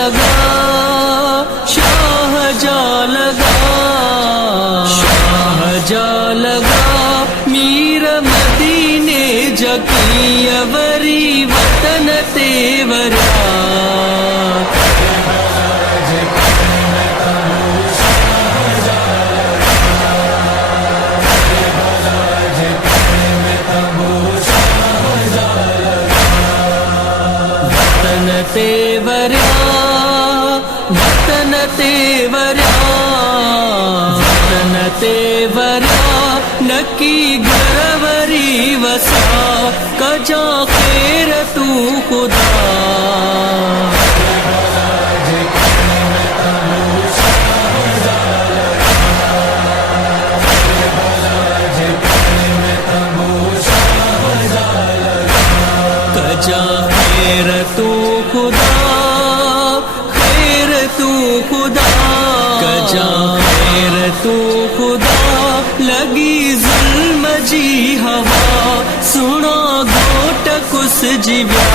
लगा, शाहजहाँ लगा, शाहजहाँ लगा, मीर मदीने जकी अवरी वतन तेवरा। तेवरा वतन तेवरा, वतन तेवरा नकी घरवरी वसा, कजा खैर तू खुदा। कजा खैर तू खुदा, खैर तू खुदा, कजा खैर तू खुदा, लगी जुल्म जी हवा, सुना घोट कुस जीव्या।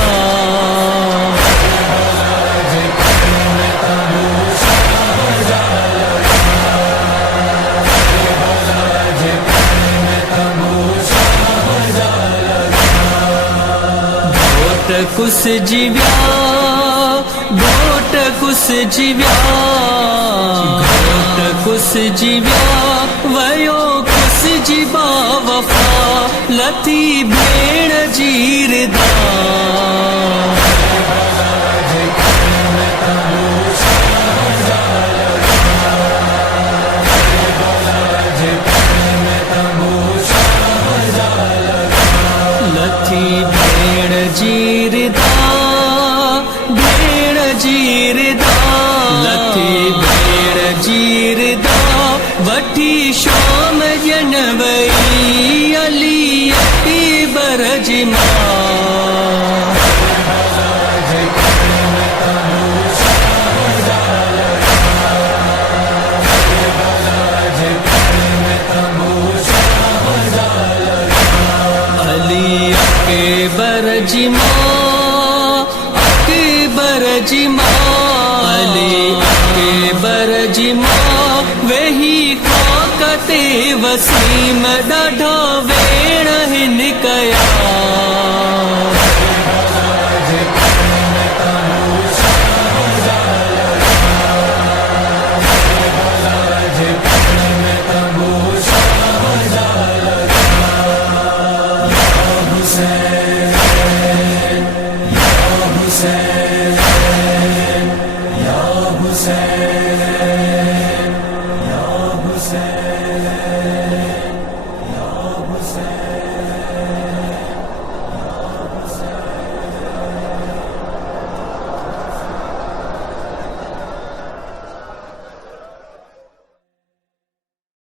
कुस जीव्या, घोट कुस जीव्या, घोट कुस जीव्या, वयो कुस जीवा वफा, लथी भेण जीरदा। लथी भेण जीरदा, भेण जीरदा, लथी भेण जीरदा, वठी शाम जनवई अली अकबर जी मां। अकबर जी मां, अकबर जी मां, अली अकबर जी मां, वही खाकते वसीम दा